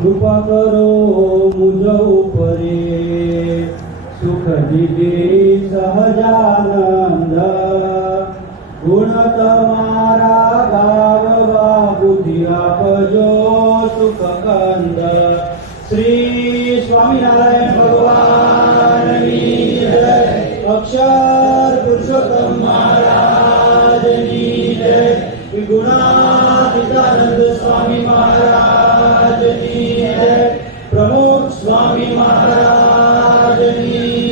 કૃપા કરો મુજ ઉપરે સુખ દીધે સહજાનંદ ગુણ તમારા ગાવવા બુદ્ધિ આપજો સુખ કંદ શ્રી સ્વામિનારાયણ ભગવાનની જય અક્ષર પુરુષોત્તમ મહારાજની જય ગુણાતીતાનંદ સ્વામી મહારાજની જય પ્રમુખ સ્વામી મહારાજની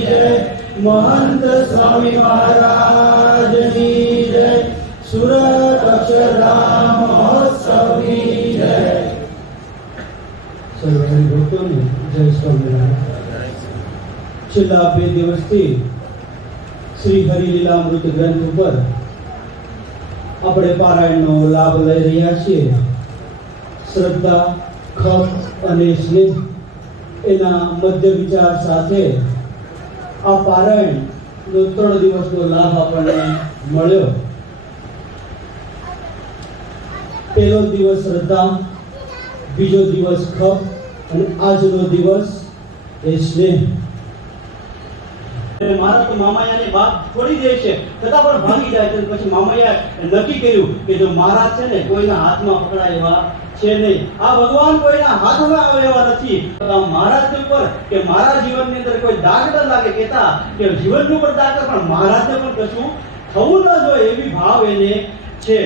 જય મહંત સ્વામી મહારાજની જય સુરત અક્ષરધામ મહોત્સવની જય સર્વ ભક્તોને જય સ્વામિનારાયણ। છેલ્લા 2 દિવસથી શ્રી હરિલીલામૃત ગ્રંથ ઉપર આપણે પારાયણનો લાભ લઈ રહ્યા છીએ। શ્રદ્ધા, ખપ અને સ્નેહ એના મધ્ય વિચાર સાથે આ પારાયણનો 3 દિવસનો લાભ આપણને મળ્યો। પહેલો દિવસ શ્રદ્ધા, બીજો દિવસ ખપ અને આજનો દિવસ એ સ્નેહ। મારા તો મામાયાની વાત છોડી દે છે છતાં પણ ભાગી જાય છે। પછી મામાયા નક્કી કર્યું કે જો મહારાજ છે ને કોઈના હાથમાં પકડાય એવા છે નહીં, આ ભગવાન કોઈના હાથમાં આવે એવા નથી। મહારાજ ઉપર કે મારા જીવનની અંદર કોઈ દાગ ન લાગે, કહેતા કે જીવનનું ઉપર દાગ પણ મહારાજને પણ કશું થવું ન જોઈએ એવી ભાવ એને છે।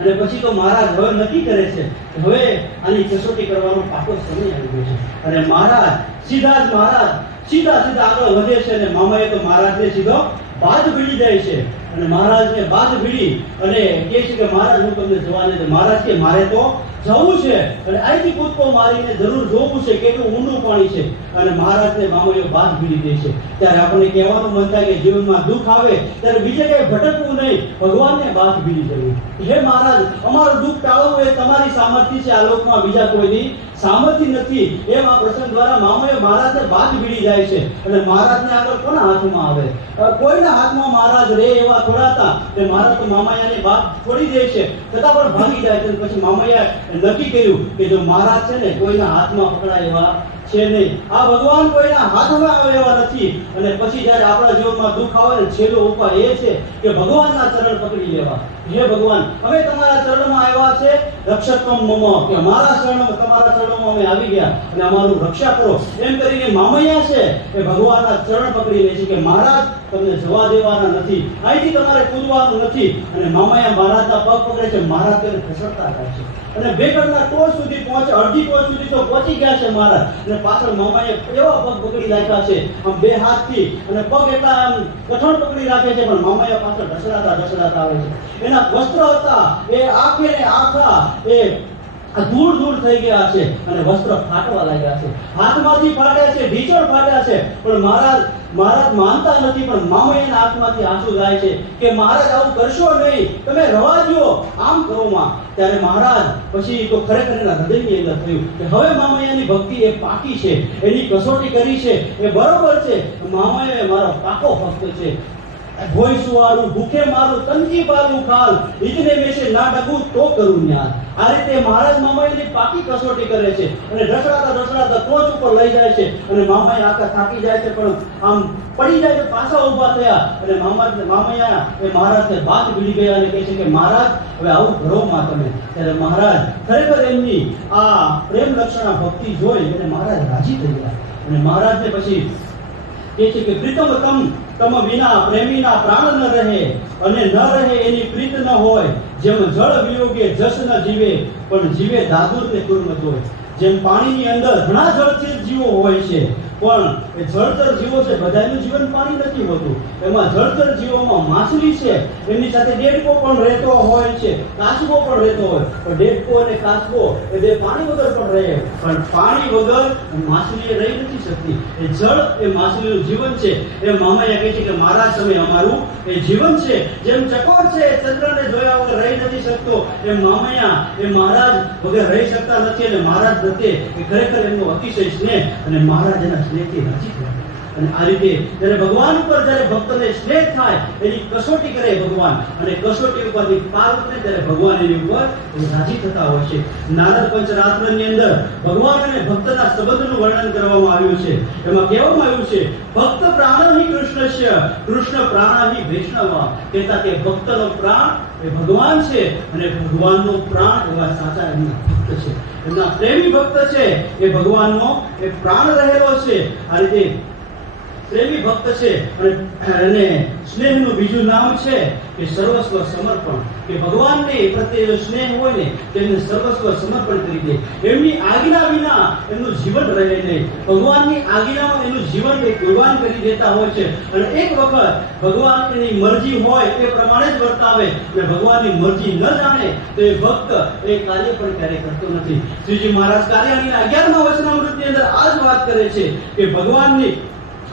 અને પછી તો મહારાજ હવે નક્કી કરે છે હવે આની કસોટી કરવાનો પાકો સમય આવી ગયો છે અને મહારાજ સીધા આગળ વધે છે અને મામાએ તો મહારાજને સીધો બાજ ભીડી જાય છે અને મહારાજને બાજ ભીડી અને કહે છે કે મહારાજ હું તમને જવા નથી। મહારાજ કે મારે તો જવું છે અને અહીંથી કૂદકો મારીને જરૂર જોવું છે કેટલું ઊંડું પાણી છે અને મહારાજને મામાએ બાજ ભીડી દે છે। ત્યારે આપણે કહેવાનું મન થાય કે જીવનમાં દુઃખ આવે ત્યારે બીજે કઈ ભટકવું નહીં, ભગવાનને બાજ ભીડી જવું। હે મહારાજ, અમારું દુઃખ ટાળવું એ તમારી સામર્થ્ય છે, આ લોકમાં બીજા કોઈની સામર્થ્ય નથી। એમ આ પ્રસંગ દ્વારા મામાએ મહારાજને બાજ ભીડી જાય છે અને મહારાજને આગળ કોના હાથમાં આવે? કોઈના હાથમાં મહારાજ રે એવા થોડા હતા તે મહારાજ તો મામાયાની વાત છોડી દે છે છતાં પણ ભાગી જાય છે। પછી મામાયા નક્કી કર્યું કે જો મહારાજ છે ને કોઈના હાથમાં પકડાય એવા છે નહીં, આ ભગવાન કોઈના હાથમાં આવે એવા નથી। અને પછી જ્યારે આપણા જીવનમાં દુઃખ આવે ને છેલ્લો ઉપાય એ છે કે ભગવાનના ચરણ પકડી લેવા। હે ભગવાન, અમે તમારા ચરણમાં આવ્યા છે, રક્ષકમ મમ, કે અમારા ચરણમાં તમારા ચરણમાં અમે આવી ગયા અને અમારું રક્ષા કરો એમ કરીને મામૈયા છે એ ભગવાનના ચરણ પકડી લે છે કે મહારાજ તમને જવા દેવાના નથી, અહીંથી તમારે કૂદવાનું નથી। અને મામૈયા મહારાજના પગ પકડે છે, મહારાજ તેને ખસડતા થાય છે અને બેગડના ટોચ સુધી પહોંચે, અડધી ટોચ સુધી તો પહોંચી ગયા છે મહારાજ અને પાછળ મામાએ એવા પગ પકડી રાખ્યા છે આમ 2 હાથથી અને પગ એટલા આમ કઠણ પકડી રાખે છે પણ મામાએ પાછળ ઢસડાતા આવે છે। એના વસ્ત્ર હતા એ આખે ને આખા એ દૂર થઈ ગયા છે અને વસ્ત્ર ફાટવા લાગ્યા છે, હાથમાંથી ફાટ્યા છે, ઢીચણ ફાટ્યા છે પણ મહારાજ માનતા નથી। પણ મામૈયાના હાથમાંથી આંસુ જાય છે કે મહારાજ આવું કરશો નહીં, તમે રવા દો, આમ કરો માં। ત્યારે મહારાજ પછી તો ખરેખર એના હૃદયની અંદર થયું કે હવે મામૈયાની ભક્તિ એ પાકી છે, એની કસોટી કરી છે એ બરોબર છે, મામૈયા મારો પાકો ભક્ત છે। ભોય સુવાળું, ભૂખે મારું, તંજી પાલું ખાલ, ઇતને મેં છે ના ડગું તો કરું ન્યાલ। આ રીતે મહારાજ મામાની પાકી કસોટી કરે છે અને ઢસડાતા ટોચ ઉપર લઈ જાય છે અને મામાએ આખા થાકી જાય છે પણ આમ પડી જાય છે, પાછા ઊભા થયા અને મામૈયા એ મહારાજને બાદ ભીડી ગયા અને કહે છે કે મહારાજ હવે આવું કરો માં તમે। ત્યારે મહારાજ ખરેખર એમની આ પ્રેમ લક્ષણા ભક્તિ જોઈ અને મહારાજ રાજી થઈ ગયા અને મહારાજને પછી કહે છે કે પ્રીતમ તમ વિના પ્રેમીના પ્રાણ ન રહે અને ન રહે એની પ્રીત ન હોય। જેમ જળ વિયોગે જસ ન જીવે પણ જીવે દાદુર ને કુર્મત હોય। જેમ પાણીની અંદર ઘણા જળચર જીવો હોય છે પણ એ જળચર જીવો છે બધાનું જીવન પાણી નથી હોતું, એમાં જળચર જીવોમાં માછલી છે એમની સાથે ડેડકો પણ રહેતો હોય છે, કાચબો પણ રહેતો હોય પણ ડેડકો અને કાચબો એ બે પાણી વગર પણ રહે પણ પાણી વગર માછલી રહી નથી શકતી। એ જળ એ માછલીનું જીવન છે। એ મામૈયા કહે છે કે મહારાજ તમે અમારું એ જીવન છે। જેમ ચકોર છે ચંદ્રને જોયા વગર રહી નથી શકતો એમ મામૈયા એ મહારાજ વગર રહી શકતા નથી અને મહારાજ પ્રત્યે એ ખરેખર એમનો અતિશય સ્નેહ અને મહારાજ એના સ્નેહથી રાજી થયા। અને આ રીતે જ્યારે ભગવાન ઉપર જ્યારે ભક્તને સ્નેહ થાય એની કસોટી કરે ભગવાન, અને કસોટી ઉપરથી પાર ઉતરે ત્યારે ભગવાન એની ઉપર રાજી થતા હોય છે. નારદ પંચરાત્રની અંદર ભગવાન અને ભક્તના સંબંધનું વર્ણન કરવામાં આવ્યું છે. એમાં કહેવામાં આવ્યું છે, ભક્ત પ્રાણ હિ કૃષ્ણસ્ય કૃષ્ણ પ્રાણ હિ વૈષ્ણવ, કહેતા કે ભક્તનો પ્રાણ એ ભગવાન છે અને ભગવાનનો પ્રાણ એવા સાચા એમના ભક્ત છે, એમના પ્રેમી ભક્ત છે, એ ભગવાનનો એ પ્રાણ રહેલો છે. આ રીતે પ્રેમી ભક્ત છે અને સ્નેહનું બીજું નામ છે કે સર્વસ્વ સમર્પણ, કે ભગવાનને પ્રત્યે જો સ્નેહ હોય ને તેમને સર્વસ્વ સમર્પણ કરી દે. એમની આજ્ઞા વિના એમનું જીવન રહે નહીં. ભગવાનની આજ્ઞામાં એનું જીવન એ કુરબાન કરી દેતા હોય છે, અને એક વખત ભગવાનની મરજી હોય તે પ્રમાણે જ વર્તાવે અને ભગવાનની મરજી ન જાણે તો એ ભક્ત એ કાર્ય પણ ક્યારેય કરતો નથી. શ્રીજી મહારાજ કાર્યાણીના 11મા વચનામૃતની અંદર આ જ વાત કરે છે કે ભગવાનની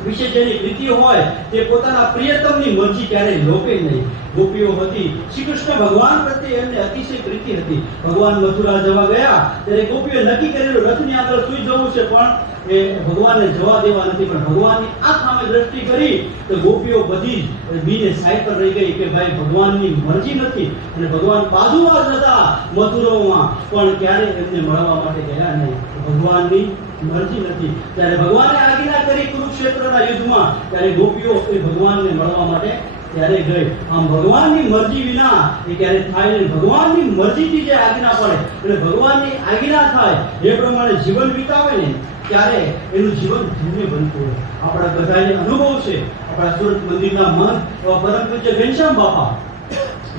વિશે જેની પ્રીતિ હોય તે પોતાના પ્રિયતમની મરજી ક્યારેય લોપે નહીં. ગોપીઓ હતી, શ્રી કૃષ્ણ ભગવાન પ્રત્યે એમને અતિશય પ્રીતિ હતી. ભગવાન મથુરા જવા ગયા ત્યારે ગોપીઓ નક્કી કરેલું રથની આગળ સુઈ જવું છે, પણ એ ભગવાનને જવા દેવા નથી. પણ ભગવાનની આંખ સામે દ્રષ્ટિ કરી તો ગોપીઓ બધી જ બીને સાઈડ પર રહી ગઈ કે ભાઈ ભગવાનની મરજી નથી, અને ભગવાન બાજુમાં જ હતા મથુરામાં, પણ ક્યારે એમને મળવા માટે ગયા નહીં. ભગવાનની મરજી નથી. ત્યારે ભગવાને આજ્ઞા કરી કુરુક્ષેત્રના યુદ્ધમાં, ત્યારે ગોપીઓ એ ભગવાનને મળવા માટે ત્યારે ગઈ. આમ ભગવાનની મરજી વિના એ ક્યારે થાય નહીં. ભગવાનની મરજીથી જે આજ્ઞા પડે એટલે ભગવાનની આજ્ઞા થાય એ પ્રમાણે જીવન વિતાવે ને ત્યારે એનું જીવન ધન્ય બનતું હોય. આપણા બધાને અનુભવ છે. આપણા સુરત મંદિરના મહંત એવા પરમ પૂજ્ય ઘનશ્યામ બાપા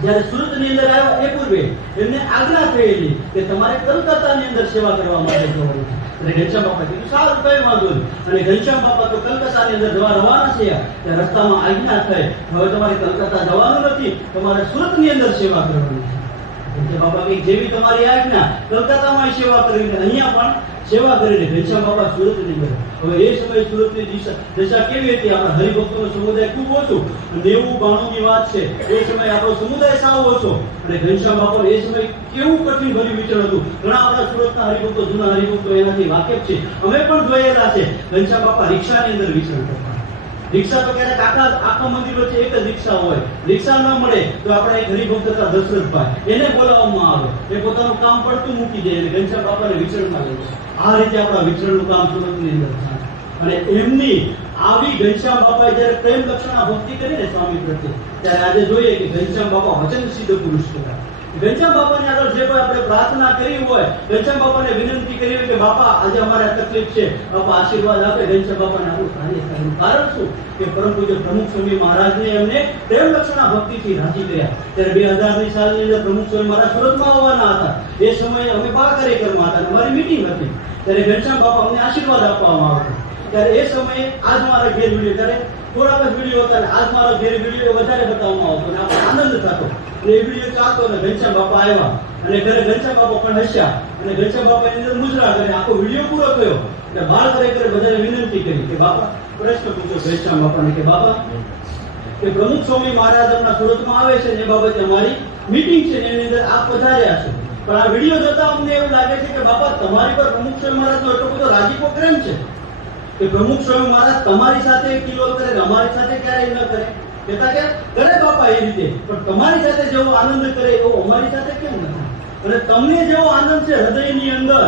જ્યારે સુરતની અંદર આવ્યા એ પૂર્વે એમને આજ્ઞા થયેલી કે તમારે કલકત્તાની અંદર સેવા કરવા માટે જવાનું છે. અને ઘનશ્યામ બાપા કીધું સારું, કઈ વાંધો નહીં. અને ઘનશ્યામ બાપા તો કલકત્તાની અંદર જવા રવાના છે. ત્યાં રસ્તામાં આજ્ઞા થઈ, હવે તમારે કલકત્તા જવાનું નથી, તમારે સુરતની અંદર સેવા કરવાની છે. ઘનશ્યામ બાપા કઈ જેવી તમારી આજ્ઞા, કલકત્તામાં સેવા કરીને અહીંયા પણ સેવા કરીને ઘનશ્યામ બાપા સુરતની અંદર. હવે એ સમયે સુરતની દિશા કેવી હતી? આપણા હરિભક્તોનો સમુદાય ખૂબ ઓછો, 90-92 વાત છે. એ સમયે આપણો સમુદાય સાવ ઓછો, અને ઘનશ્યામ બાપા એ સમયે કેવું કઠિન ભર્યું વિચરણ હતું. ઘણા આપણા સુરતના હરિભક્તો, જૂના હરિભક્તો એનાથી વાકેફ છે, અમે પણ જોયેલા છે. ઘનશ્યામ બાપા રિક્ષાની અંદર વિચરણ કરતા. રિક્ષા તો ક્યારેક આખા મંદિર વચ્ચે એક જ રિક્ષા હોય, રિક્ષા ન મળે તો આપણે એક હરિભક્ત હતા દશરથભાઈ, એને બોલાવવામાં આવે, એ પોતાનું કામ પડતું મૂકી દે અને ઘનશ્યામ બાપાને વિચરણમાં લઈ જાય. આ રીતે આપણા વિચરણનું કામ સુરતની અંદર થાય. અને એમની આવી ઘનશ્યામ બાપાએ જ્યારે પ્રેમ લક્ષણા ભક્તિ કરીને સ્વામી પ્રત્યે, ત્યારે આજે જોઈએ કે ઘનશ્યામ બાપા વચન સિદ્ધ પુરુષ કહેવાય. ઘનશ્યામ બાપાની આગળ જે કોઈ આપણે પ્રાર્થના કરી હોય, ઘનશ્યામ બાપાને વિનંતી કરી હોય કે બાપા આજે અમારે તકલીફ છે, બાપા આશીર્વાદ આપે, ઘનશ્યામ બાપાને આપણું કાર્ય થાય. કારણ શું? કે પરમ પૂજ્ય પ્રમુખ સ્વામી મહારાજને એમને પ્રેમ લક્ષણા ભક્તિથી રાજી કર્યા. ત્યારે 2000ની સાલની અંદર પ્રમુખ સ્વામી મહારાજ સુરતમાં આવવાના હતા. એ સમયે અમે બાળકાર્યક્રમમાં હતા, અમારી મીટિંગ હતી. ત્યારે ઘનશ્યામ બાપા અમને આશીર્વાદ આપવામાં આવતા. ત્યારે એ સમયે આજ મારા ઘેર વિડીયો, ત્યારે થોડાક જ વિડીયો હતા, આજ મારા ઘેર વિડીયો વધારે બતાવવામાં આવતો અને આપણને આનંદ થતો. અને એ વિડીયો ચાલતો અને ઘનશ્યામ બાપા આવ્યા અને ઘરે ઘનશ્યામ બાપા પણ હસ્યા અને ઘનશ્યામ બાપાની અંદર મુજરા કરી આખો વિડીયો પૂરો થયો. એટલે બાળ કાર્યકરે બધાને વિનંતી કરી કે બાપા, પ્રશ્ન પૂછ્યો ઘનશ્યામ બાપાને કે બાપા, કે પ્રમુખ સ્વામી મહારાજ હમણાં સુરતમાં આવે છે ને એ બાબતે અમારી મીટિંગ છે ને એની અંદર આપ પધાર્યા છો, પણ આ વિડીયો જોતા અમને એવું લાગે છે કે બાપા તમારી પર પ્રમુખ સ્વામી મહારાજનો એટલો બધો રાજીપો પ્રેમ છે કે પ્રમુખ સ્વામી મહારાજ તમારી સાથે કિલોલ કરે, અમારી સાથે ક્યારેય ન કરે. કહેતા કે કરે બાપા એ રીતે, પણ તમારી સાથે જેવો આનંદ કરે એવો અમારી સાથે કેમ ન થાય? અને તમને જેવો આનંદ છે હૃદયની અંદર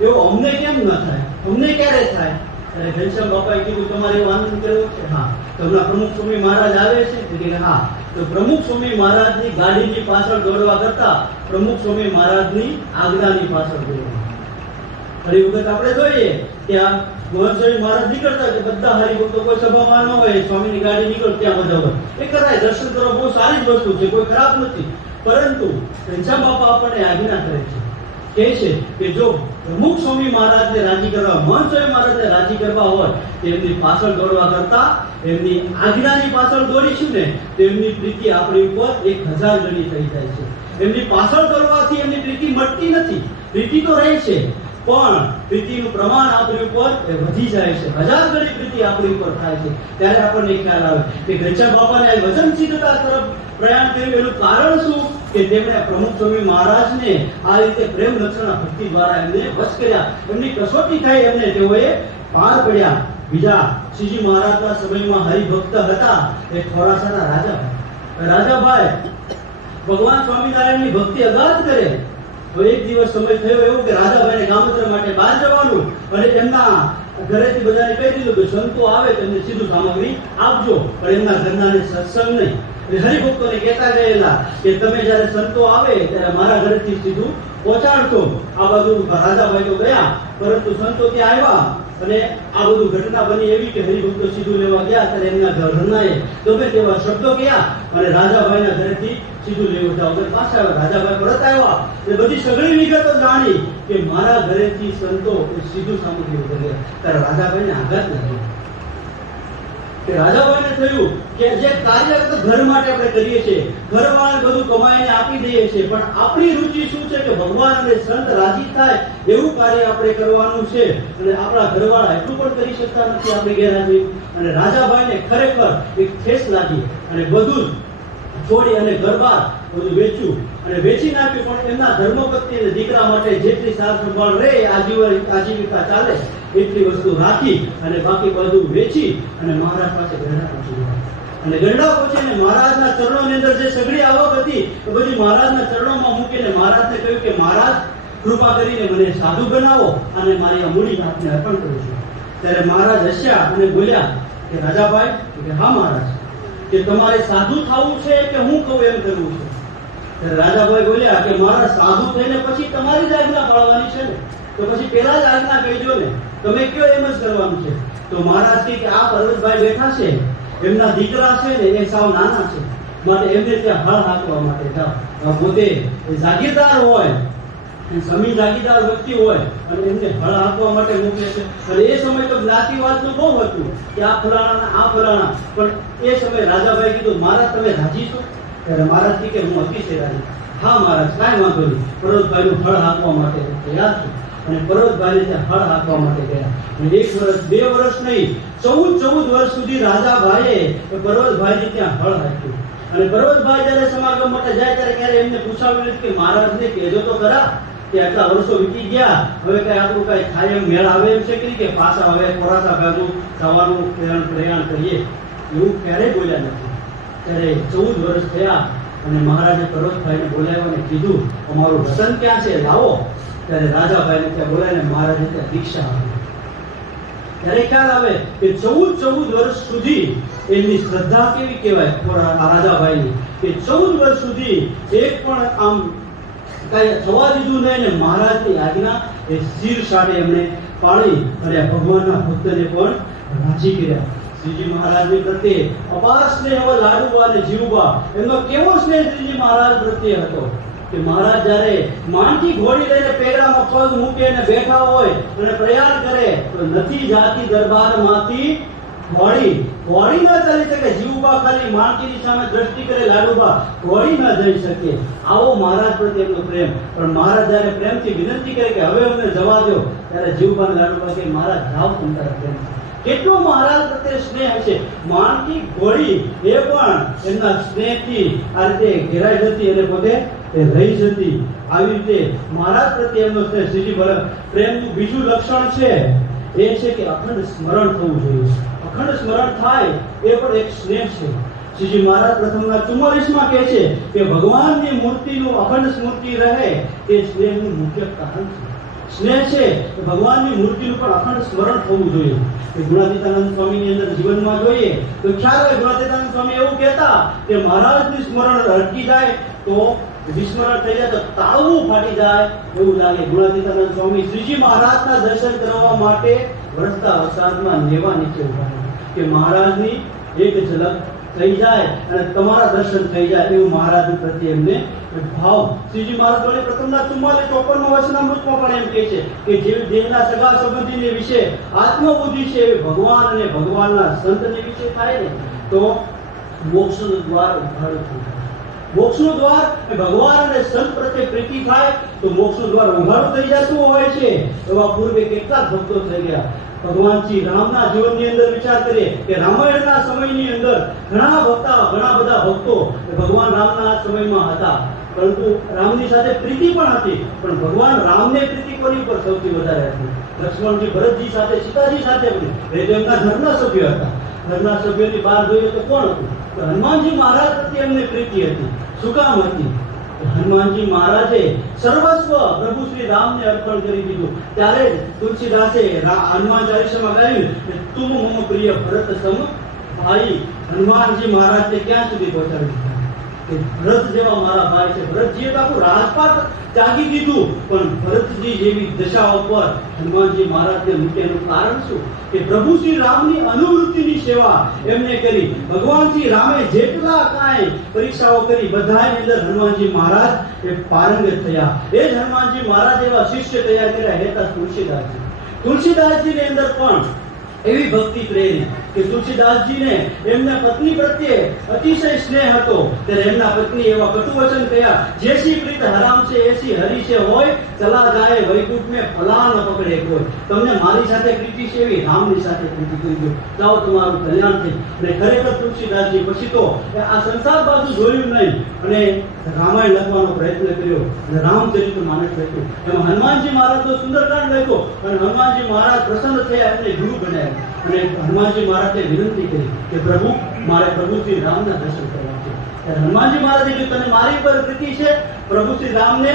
એવો અમને કેમ ન થાય? અમને ક્યારે થાય? ત્યારે ઘનશ્યામ બાપાએ કીધું તમારે એવો આનંદ કરવો છે? હા. તો હમણાં પ્રમુખ સ્વામી મહારાજ આવે છે કે હા. તો પ્રમુખ સ્વામી મહારાજની ગાડીની પાછળ દોડવા કરતા પ્રમુખ સ્વામી મહારાજની આજ્ઞાની પાછળ દોડવા. ઘણી વખત આપણે જોઈએ કે આ મહંત સ્વામી મહારાજ નીકળતા કે બધા હરિભક્તો કોઈ સભામાં ન હોય, સ્વામીની ગાડી નીકળ ત્યાં બધા હોય, એ કરાય, દર્શન કરવા બહુ સારી જ વસ્તુ છે, કોઈ ખરાબ નથી. પરંતુ ઘનશ્યામ બાપા આપણને આજ્ઞા કરે છે, કહે છે કે જો પ્રમુખ સ્વામી મહારાજને રાજી કરવા, મહંત સ્વામી મહારાજને રાજી કરવા હોય તો એમની પાછળ દોડવા કરતા એમની આજ્ઞાની પાછળ દોડીશું ને તો એમની પ્રીતિ આપણી ઉપર 1000 ગણી થઈ જાય છે. એમની પાછળ દોડવાથી એમની પ્રીતિ મળતી નથી, પ્રીતિ તો રહે છે, પણ પ્રીતિનું પ્રમાણ આપણી ઉપર વધી જાય છે, 1000 ગણી પ્રીતિ આપણી ઉપર થાય છે. ત્યારે આપણને ખ્યાલ આવે કે ઘનશ્યામ બાપાને આ વચન સિદ્ધતા તરફ પ્રયાણ કર્યું. એનું કારણ શું? કે તેમણે પ્રમુખ સ્વામી મહારાજને આ રીતે પ્રેમ લક્ષણા ભક્તિ દ્વારા એમને વશ કર્યા. એમની કસોટી થઈ, એમને તેઓએ પાર પડ્યા. બીજા શ્રીજી મહારાજના સમયમાં હરિભક્ત હતા એ ખોરાસાના રાજાભાઈ ભગવાન સ્વામિનારાયણની ભક્તિ અગાધ કરે. તો એક દિવસ સમય થયો એવો કે રાજાભાઈને ગામત્ર માટે બહાર જવાનું, અને એમના ઘરેથી બધાને કહી દીધું કે સંતો આવે તેમને સીધું સામગ્રી આપજો, પણ એમના ઘરનાને સત્સંગ નહીં. હરિભક્તોને કહેતા ગયેલા કે તમે જ્યારે સંતો આવે ત્યારે મારા ઘરેથી સીધું પહોંચાડતો. આ બાજુ રાજાભાઈ તો ગયા, પરંતુ સંતો ત્યાં આવ્યા અને આ બધું ઘટના બની એવી કે હરિભક્તો સીધું લેવા ગયા ત્યારે એમના ઘરનાએ ગમે તેવા શબ્દો કહ્યા અને રાજાભાઈના ઘરેથી સીધું લેવા વગર પાછા આવ્યા. રાજાભાઈ પરત આવ્યા અને બધી સઘળી વિગતો જાણી કે મારા ઘરેથી સંતો સીધું સામગ્રી વગર ગયા. ત્યારે રાજાભાઈને આઘાત લાગ્યો કે રાજાભાઈને થયું કે જે કાર્ય ઘર માટે આપણે કરીએ છીએ, ઘરવાળાને બધું કમાઈને આપી દઈએ છીએ, પણ આપણી રુચિ શું છે કે ભગવાન અને સંત રાજી થાય એવું કાર્ય આપણે કરવાનું છે, અને આપણા ઘરવાળા એટલું પણ કરી શકતા નથી આપણી ગેરહાજરી. અને રાજાભાઈને ખરેખર એક ઠેસ લાગી અને બધું જ છોડી અને ઘર-બાર બધું વેચ્યું અને વેચી નાખ્યું. પણ એમના ધર્મપત્ની અને દીકરા માટે જેટલી સાર સંભાળ રહે, આજીવિકા ચાલે એટલી વસ્તુ રાખી અને બાકી બધું વેચી અને મહારાજ પાસે ગરડા પહોંચી ગયા. અને ગરડા પહોંચીને મહારાજના ચરણોની અંદર જે સઘળી આવક હતી એ બધી મહારાજના ચરણોમાં મૂકીને મહારાજને કહ્યું કે મહારાજ કૃપા કરીને મને સાધુ બનાવો અને મારી આ મૂડી આપને અર્પણ કરું છું. ત્યારે મહારાજ હસ્યા અને બોલ્યા કે રાજાભાઈ કે હા મહારાજ, કે તમારે સાધુ થવું છે કે હું કહું એમ કરવું છે? ત્યારે રાજાભાઈ બોલ્યા કે મારા સાધુ થઈને પછી તમારી જ આજ્ઞા પાળવાની છે ને, તો પછી પેલા જ આજ્ઞા કહીજો ને, તમે કયો એમ જ કરવાનું છે. તો મહારાજ કે આ પર્વતભાઈ બેઠા છે, એમના દીકરા છે ને એ સાવ નાના છે, માટે એમને ત્યાં હળ હાંકવા માટે જાઓ. પોતે જાગીરદાર હોય, સમી જાગીરદાર વ્યક્તિ હોય અને એમને હળ હાંકવા માટે મોકલે છે. અને એ સમય તો જ્ઞાતિવાદનું બહુ હતું કે આ ફલાણા આ ફલાણા, પણ એ સમયે રાજાભાઈ કીધું મહારાજ તમે રાજી છો? ત્યારે મહારાજ કે હું અતિશય રાજી. હા મહારાજ કાંઈ વાંધો નહીં, પર્વતભાઈનું હળ હાંકવા માટે તૈયાર છું. અને પર્વતભાઈને ત્યાં હળ હાંકવા માટે ગયા. અને 1 વર્ષ 2 વર્ષ નહીં, 14 વર્ષ સુધી રાજાભાઈએ પર્વતભાઈને ત્યાં હળ હાંક્યું. અને પર્વતભાઈ જ્યારે સમાગમ માટે જાય ત્યારે ક્યારે એમને પૂછાવ્યું નથી કે મહારાજને કહેજો તો ખરા કે આટલા વર્ષો વીતી ગયા, હવે કઈ આપણું કઈ થાય એમ મેળ આવે એમ છે કે નહીં, કે પાછા હવે ખોરાસા ભેગું જવાનું પ્રયાણ કરીએ, એવું ક્યારેય બોલ્યા નથી. ત્યારે 14 વર્ષ થયા અને મહારાજે પર્વતભાઈને બોલાવ્યા અને કીધું અમારું વતન ક્યાં છે, લાવો. ત્યારે રાજાભાઈને ત્યાં બોલાવીને મહારાજે ત્યાં દીક્ષા આપી. ત્યારે ખ્યાલ આવે કે 14 વર્ષ સુધી એમની શ્રદ્ધા કેવી કહેવાય રાજાભાઈની, કે 14 વર્ષ સુધી એક પણ આમ કઈ થવા દીધું નહીં અને મહારાજની આજ્ઞા એ શિર સાડે એમણે પાળી અને ભગવાનના ભક્તને પણ રાજી કર્યા. શ્રીજી મહારાજની પ્રત્યે અપાર સ્નેહ એવા લાડુબા અને જીવબા, એમનો કેવો સ્નેહ શ્રીજી મહારાજ પ્રત્યે હતો કે મહારાજ જ્યારે માનથી ઘોડી લઈને પેગડામાં પગ મૂકે અને બેઠા હોય અને પ્રયાણ કરે તો નથી જાતી દરબારમાંથી ઘોડી ન ચાલી શકે. જીવબા ખાલી માનકીની સામે દ્રષ્ટિ કરે, લાડુબા ઘોડી ન જઈ શકે. આવો મહારાજ પ્રત્યે એમનો પ્રેમ. પણ મહારાજ જ્યારે પ્રેમથી વિનંતી કરે કે હવે અમને જવા દો, ત્યારે જીવબા અને લાડુબા કે મહારાજ જાઓ, તમારા પ્રેમ. કેટલો મહારાજ પ્રત્યે સ્નેહ છે. માનકી ઘોડી એ પણ એમના સ્નેહથી આ રીતે ઘેરાઈ જતી અને પોતે રહી જતી. આવી રીતે મહારાજ પ્રત્યે એમનો સ્નેહ. શ્રીજી પ્રેમનું બીજું લક્ષણ છે એ છે કે અખંડ સ્મરણ થવું જોઈએ. અખંડ સ્મરણ થાય એ પણ એક સ્નેહ છે. શ્રીજી મહારાજ પ્રથમના 44માં કહે છે કે ભગવાનની મૂર્તિનું અખંડ સ્મૃતિ રહે તે સ્નેહનું મુખ્ય કારણ છે. સ્નેહ છે ભગવાનની મૂર્તિનું પણ અખંડ સ્મરણ થવું જોઈએ. ગુણાતીતાનંદ સ્વામીની અંદર જીવનમાં જોઈએ તો ખ્યાલ હોય, ગુણાતીતાનંદ સ્વામી એવું કહેતા કે મહારાજનું સ્મરણ અટકી જાય તો વિસ્મરણ થઈ જાય, તો તાળવું ફાટી જાય એવું લાગે. ગુણાતીતાનંદ સ્વામી શ્રીજી મહારાજના દર્શન કરવા માટે વરસતા વરસાદમાં નેવા નીચે ઉભા રહે કે મહારાજની એક ઝલક થઈ જાય અને તમારા દર્શન થઈ જાય એવું મહારાજ પ્રત્યે એમને ભાવ. શ્રીજી મહારાજ વડે પ્રથમના 54 વચનામૃતમાં પણ એમ કહે છે કે જેમના સગા સંબંધીને વિશે આત્મબુદ્ધિ છે એ ભગવાન અને ભગવાનના સંતને વિશે થાય ને તો મોક્ષનું દ્વાર ઉઘાડું થઈ જાય. મોક્ષનું દ્વાર ભગવાન અને સંત પ્રત્યે પ્રીતિ થાય તો મોક્ષનું દ્વાર ઉઘાડું થઈ જતું હોય છે. એવા પૂર્વે કેટલા ભક્તો થઈ ગયા. ભગવાન શ્રી રામના જીવનની અંદર વિચાર કરીએ કે રામાયણના સમયની અંદર ઘણા બધા ભક્તો ભગવાન રામના સમયમાં હતા. પરંતુ રામની સાથે પ્રીતિ પણ હતી, પણ ભગવાન રામને પ્રીતિ કોની ઉપર સૌથી વધારે હતી? લક્ષ્મણજી ભરતજી સાથે, સીતાજી સાથે પણ. એ તો એમના ઘરના સભ્યો હતા. ઘરના સભ્યોની બહાર જોઈએ તો કોણ હતું? તો હનુમાનજી મહારાજ પ્રત્યે એમને પ્રીતિ હતી. શું કામ હતી? હનુમાનજી મહારાજે સર્વસ્વ પ્રભુ શ્રી રામને અર્પણ કરી દીધું. ત્યારે તુલસીદાસે હનુમાન ચાલીસામાં ગાયું કે તુમ મમ પ્રિય ભરત સમ ભાઈ. હનુમાનજી મહારાજને ક્યાં સુધી પહોંચાડી દીધા કે ભરત જેવા મારા ભાઈ છે. ભરતજીએ તો આખું રાજપાટ ત્યાગી દીધું, પણ ભરતજી જેવી દશા ઉપર હનુમાનજી મહારાજને મૂકેલું કારણ શું? કે પ્રભુ શ્રી રામની અનુવૃત્તિની સેવા એમને કરી. ભગવાન શ્રી રામે જેટલા કાંઈ પરીક્ષાઓ કરી બધાની અંદર હનુમાનજી મહારાજ એ પારંગત થયા. એ જ હનુમાનજી મહારાજ એવા શિષ્ય તૈયાર કર્યા હતા તુલસીદાસજી. તુલસીદાસજીની અંદર પણ એવી ભક્તિ પ્રેરી કે તુલસીદાસજીને એમના પત્ની પ્રત્યે અતિશય સ્નેહ હતો. ત્યારે એમના પત્ની એવા કટુવચન કહ્યા, જેસી પ્રીત હરામ છે એસી હરી છે હોય, ચલા જાય વૈકુંઠ में ફલા ન પકડે કોઈ. તમને મારી સાથે પ્રીતિ છે એવી રામની સાથે પ્રીતિ કરી દો, જાઓ તમારું કલ્યાણ થઈ. અને ખરેખર તુલસીદાસજી પછી તો આ સંસાર બાજુ જોયું નહીં અને રામાયણ લખવાનો પ્રયત્ન કર્યો અને રામચરિત્ર માનસ લખ્યું. એમાં હનુમાનજી મહારાજનો સુંદરકાંડ લખ્યો અને હનુમાનજી મહારાજ પ્રસન્ન થયા, એમને ગુરુ બનાવ્યા. અને હનુમાનજી મહારાજે વિનંતી કરી કે પ્રભુ મારે પ્રભુ શ્રી રામના દર્શન કરવા છે. ત્યારે હનુમાનજી મહારાજે કીધું, તને મારી ઉપર પ્રીતિ છે, પ્રભુ શ્રી રામને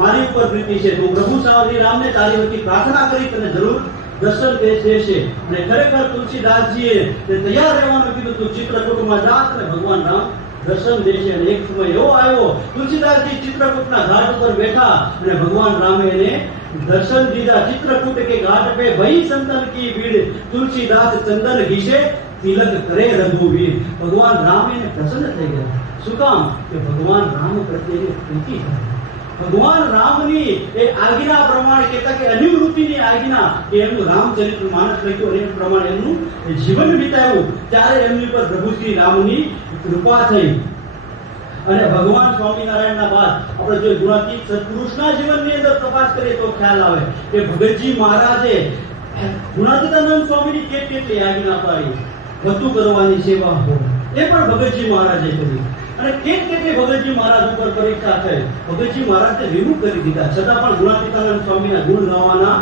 મારી ઉપર પ્રીતિ છે, તો પ્રભુ શ્રી રામને તારી વતી પ્રાર્થના કરી તને જરૂર દર્શન દેશે. અને ખરેખર તુલસીદાસજીએ તૈયાર રહેવાનું કીધું. તું ચિત્રકૂટમાં જા અને ભગવાન રામ દર્શન દેશે. અને એક સમય એવો આવ્યો, તુલસીદાસજી ચિત્રકૂટના ઘાટ ઉપર બેઠા અને ભગવાન રામે એને दर्शन दीदा. चित्रकूट के घाट पे भई संतन की भीड़, तुलसीदास चंदन घिसे तिलक करे रघुवीर. भगवान राम એને પ્રસન્ન થઈ ગયા. શું કામ? કે ભગવાન રામ પ્રત્યેની પ્રીતિ છે. ભગવાન રામની એ આજ્ઞા પ્રમાણે કહેતા કે અનિવૃત્તિની આજ્ઞા કે એમનું રામચરિત્ર માનસ લખ્યું અને એ પ્રમાણે એમનું જીવન વિતાવ્યું. ત્યારે એમની પર પ્રભુ શ્રી રામની કૃપા થઈ. અને ભગવાન સ્વામિનારાયણના બાદ આપણે જો ગુણાતીત સત્પુરુષના જીવનની અંદર તપાસ કરીએ તો ખ્યાલ આવે કે ભગતજી મહારાજે ગુણાતીતાનંદ સ્વામીની કેટલી આજ્ઞા પાડી. વધુ કરવાની સેવા હોય એ પણ ભગતજી મહારાજે કરી. અને કેટલી ભગતજી મહારાજ ઉપર પરીક્ષા થઈ. ભગતજી મહારાજને વિમુખ કરી દીધા, છતાં પણ ગુણાતીતાનંદ સ્વામીના ગુણ ગાવાના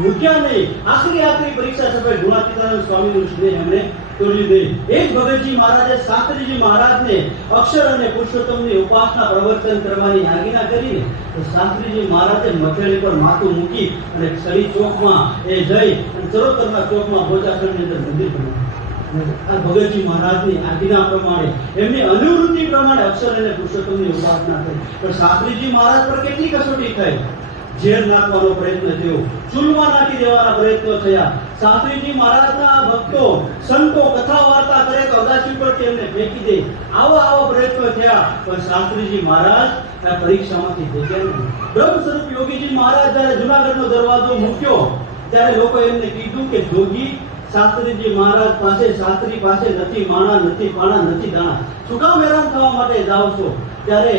મૂક્યા નહીં. આખરી પરીક્ષા સમયે ગુણાતીતાનંદ સ્વામીનું સ્નેહ એમણે તોડ્યું નહીં. એ જ ભગતજી મહારાજે શાસ્ત્રીજી મહારાજને અક્ષર અને પુરુષોત્તમની ઉપાસના પ્રવર્તન કરવાની આજ્ઞા કરીને તો શાસ્ત્રીજી મહારાજે મથેળી પર માથું મૂકી અને સરી ચોકમાં એ જઈ અને ચરોતરના ચોકમાં ભોજાસનની અંદર મંદિર બનાવ્યું. આ ભગતજી મહારાજની આજ્ઞા પ્રમાણે એમની અનુવૃત્તિ પ્રમાણે અક્ષર અને પુરુષોત્તમની ઉપાસના થઈ. પણ શાસ્ત્રીજી મહારાજ પર કેટલી કસોટી થઈ. ઝેર નાખવાનો પ્રયત્ન થયો, ચૂલમાં નાખી દેવાના પ્રયત્નો થયા. શાસ્ત્રીજી મહારાજના ભક્તો સંતો કથા વાર્તા કરે તો અગાસી પરથી એમને ફેંકી દે, આવા પ્રયત્નો થયા. પણ શાસ્ત્રીજી મહારાજ આ પરીક્ષામાંથી ભેગ્યા નહીં. બ્રહ્મ સ્વરૂપ યોગીજી મહારાજ જ્યારે જુનાગઢનો દરવાજો મૂક્યો ત્યારે લોકો એમને કીધું કે જોગી શાસ્ત્રીજી મહારાજ પાસે, શાસ્ત્રી પાસે નથી માણા, નથી પાણા, નથી દાણા, શું કામ હેરાન થવા માટે જાઓ છો? ત્યારે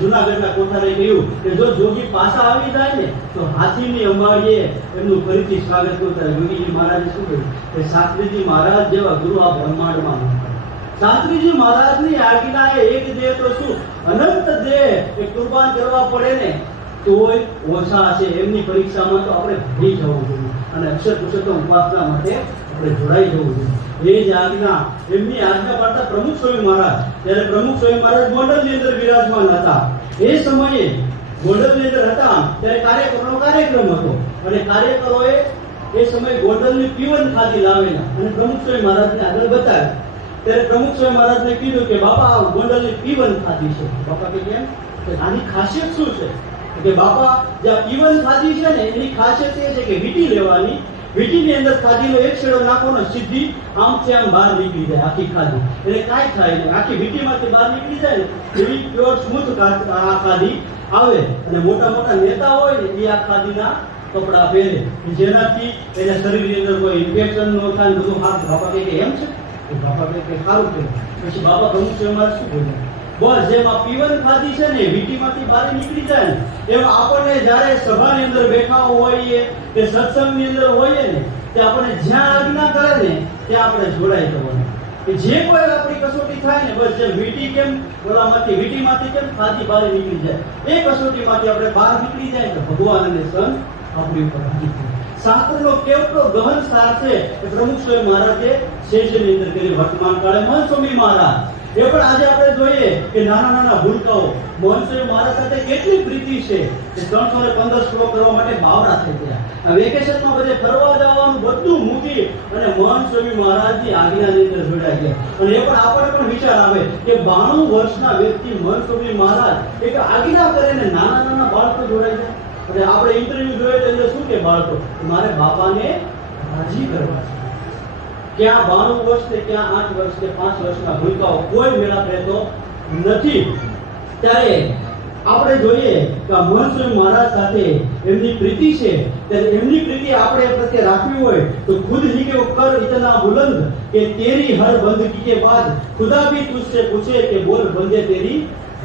જુનાગઢના કોઠારે કહ્યું કે જો જોગી પાછા આવી જાય ને તો હાથીની અંબાડીએ એમનું ફરીથી સ્વાગત કરતા. યોગીજી મહારાજે શું કહ્યું કે શાસ્ત્રીજી મહારાજ જેવા ગુરુ આ બ્રહ્માંડમાં નહોતા. શાસ્ત્રીજી મહારાજની આજ્ઞાએ એક દેહ તો શું અનંત દેહ એ કુરબાન કરવા પડે ને તોય ઓછા છે. એમની પરીક્ષામાં તો આપણે ભરી જવું જોઈએ અને અક્ષર પુરુષોત્તમ ઉપાસના માટે આપણે જોડાઈ જવું જોઈએ. એ જ આજ્ઞા એમની આજ્ઞા પાડતા પ્રમુખ સ્વામી મહારાજ, ત્યારે પ્રમુખ સ્વામી મહારાજ ગોંડલની અંદર વિરાજમાન હતા. એ સમયે ગોંડલની અંદર હતા ત્યારે કાર્યક્રમ હતો અને કાર્યકરોએ એ સમયે ગોંડલની પીવન ખાધી લાવેલા અને પ્રમુખ સ્વામી મહારાજને આગળ બતાવ્યા. ત્યારે પ્રમુખ સ્વામી મહારાજને કીધું કે બાપા ગોંડલની પીવન ખાધી છે. બાપા કે કેમ? આની ખાસિયત શું છે? કે બાપા જે પીવન ખાધી છે ને એની ખાસિયત એ છે કે વીટી લેવાની, વીટીની અંદર ખાધીનો એક છેડો નાખવાનો સીધી આમથી આમ બહાર નીકળી જાય આખી ખાધી. એટલે કાંઈ થાય નહીં, આખી વીટીમાંથી બહાર નીકળી જાય ને એવી પ્યોર સ્મૂથ ખાધી આવે. અને મોટા નેતા હોય ને એ આ ખાધીના કપડા પહેરે જેનાથી એના શરીરની અંદર કોઈ ઇન્ફેક્શન ન થાય. બધું હાથ બાપા કે એમ છે? બાપા કે સારું છે. પછી બાપા પ્રમુખ સ્વામી મહારાજ શું બોલ્યા? બસ જેમાં પીવન ખાધી છે ને વીટીમાંથી બહાર નીકળી જાય ને એમાં આપણને જ્યારે સભાની અંદર બેઠા હોઈએ કે સત્સંગની અંદર હોઈએ ને તે આપણે જ્યાં આજ્ઞા કરે ને ત્યાં આપણે જોડાઈ જવાનું. કે જે કોઈ આપણી કસોટી થાય ને બસ જેમ વીટીમાંથી કેમ ખાધી બહાર નીકળી જાય, એ કસોટીમાંથી આપણે બહાર નીકળી જાય તો ભગવાન અને સંત આપણી ઉપર રાજી થાય. શાસ્ત્રનો કેટલો ગહન સાર છે એ પ્રમુખ સ્વામી મહારાજે શેષની અંદર કરી. વર્તમાન કાળે મહંત સ્વામી મહારાજ એ પણ આજે આપણે જોઈએ કે નાના નાના ભૂલકાઓ મહંત સ્વામી મહારાજ સાથે કેટલી પ્રીતિ છે કે 315 શ્લોક કરવા માટે બાવડા થઈ ગયા. આ વેકેશનમાં બધે ફરવા જવાનું બધું મૂકી અને મહંત સ્વામી મહારાજની આજ્ઞાની અંદર જોડાઈ ગયા. અને એ પણ આપણને પણ વિચાર આવે કે 92 વર્ષના વ્યક્તિ મહંત સ્વામી મહારાજ એક આજ્ઞા કરીને નાના નાના બાળકો જોડાઈ જાય. અને આપણે ઇન્ટરવ્યુ જોઈએ તો શું કે બાળકો મારે બાપાને રાજી કરવા છે. ક્યાં 92 વર્ષ કે ક્યાં 8 વર્ષ કે 5 વર્ષના ભૂલકાઓ કોઈ મેળાપ રહેતો નથી. ત્યારે આપણે જોઈએ કે મહંત સ્વામી મહારાજ સાથે એમની પ્રીતિ છે. ત્યારે એમની પ્રીતિ આપણે પ્રત્યે રાખવી હોય તો ખુદ ही के कर इतना बुलंद કે तेरी हर बंदगी के बाद खुदा भी तुझसे पूछे कि बोल बंदे तेरी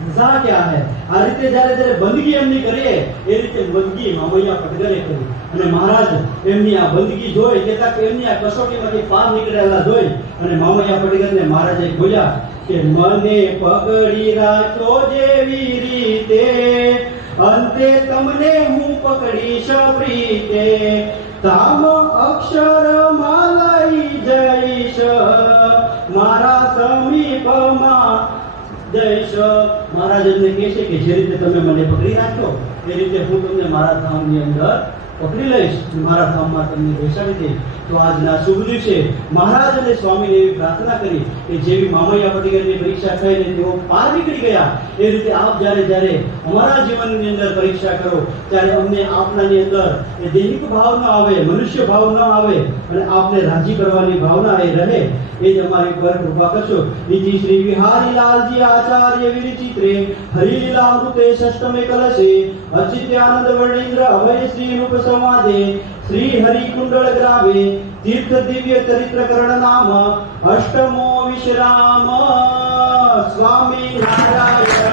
મજા ક્યાં હે. આ રીતે જ્યારે બંદગી એમની કરીએ એ રીતે બંદગી મામૈયા પટગરે કરી. અને મહારાજ એમની આ બંદગી જોઈ કેટલાક એમની આ કસોટીમાંથી પાર નીકળેલા જોઈ અને મામૈયા પટગરને મહારાજે બોલ્યા કે મને પકડી રાખો જેવી રીતે અંતે તમને હું પકડીશ પ્રીતે તામ અક્ષર માલઈ જઈશ મારા સમીપમાં જઈશ. મહારાજ એમને કહે છે કે જે રીતે તમે મને પકડી રાખ્યો એ રીતે હું તમને મારા ધામની અંદર પકડી લઈશ, મારા ધામમાં તમને બેસાડી દઈશ. તો આજના શુભ દિવસે મહારાજ અને સ્વામીને એવી પ્રાર્થના કરી કે જેવી મામૈયા પટીકરની પરીક્ષા થઈને તેઓ પાર નીકળી ગયા એ રીતે આપ જ્યારે અમારા જીવનની અંદર પરીક્ષા કરો ત્યારે અમને આપનાની અંદર એ દૈહિક ભાવ ન આવે, મનુષ્ય ભાવ ન આવે અને આપને રાજી કરવાની ભાવના એ રહે. એ જ અમારી પર કૃપા કરશો. નીતિ શ્રી વિહારીલાલજી આચાર્ય વિરચિત્રે હરિલીલામૃતે ષષ્ટમે કલશે અચિત્યાનંદ વર્ણેન્દ્ર અભય શ્રી રૂપ સંવાદે શ્રી હરિ કુંડળ ગ્રામે तीर्थ दिव्य चरित्र करण नाम अष्टमो विश्राम. स्वामी नारायण.